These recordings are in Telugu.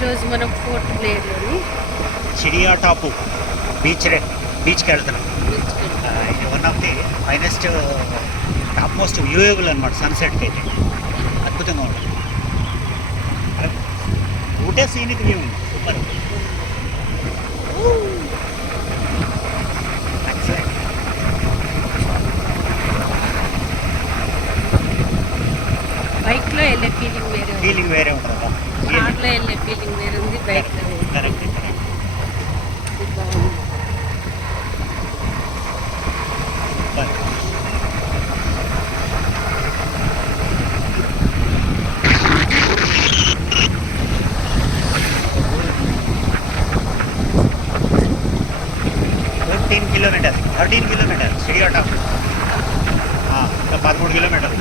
ఈరోజు మనం పోర్ట్ బ్లేర్లోని చిడియా టాపు బీచ్కి వెళ్తున్నాం. ఇది one of the finest top most viewable అనమాట. సన్సెట్కి అయితే అద్భుతంగా ఉంటుంది. ఊటే సీనిక్ వ్యూ ఉంది. సూపర్. బైక్లో వెళ్ళే ఫీలింగ్ వేరే ఉంటుంది. కార్లో వెళ్ళే ఫీలింగ్ వేరే ఉంది, బైక్లో కరెక్ట్. బాగుంది. 13 కిలోమీటర్ చిడియా టాప్. ఇంకా 13 కిలోమీటర్లు.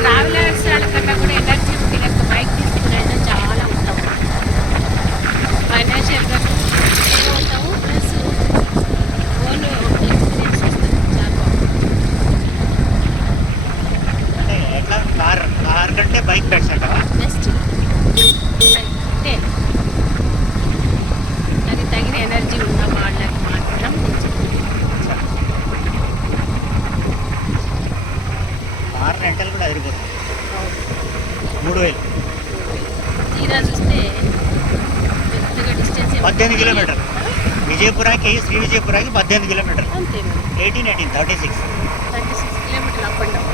ట్రావెలర్స్ కన్నా కూడా ఎనర్జీ ఉంది కనుక బైక్ తీసుకునే చాలా ఉంటాం. ఫైనాన్షియల్గా సేవ్ అవుతాము, ప్లస్ ఓన్ ఎక్స్పీరియన్స్ వస్తుంది. చాలా బాగుంటుంది. అంటే ఎట్లా కార్ కంటే బైక్ బెస్ట్ అంటావా? బెస్ట్. అంటే అది తగిన ఎనర్జీ ఉన్న వాళ్ళకి మాత్రం కార్ రెంటల్ కూడా అదిరిపోతుంది. 3000. తీరా చూస్తే పెద్దగా డిస్టెన్స్ 18 కిలోమీటర్. శ్రీ విజయపురాకి 18 కిలోమీటర్. అంతే మరి 36 36 కిలోమీటర్లు అప్ అండ్ డౌన్.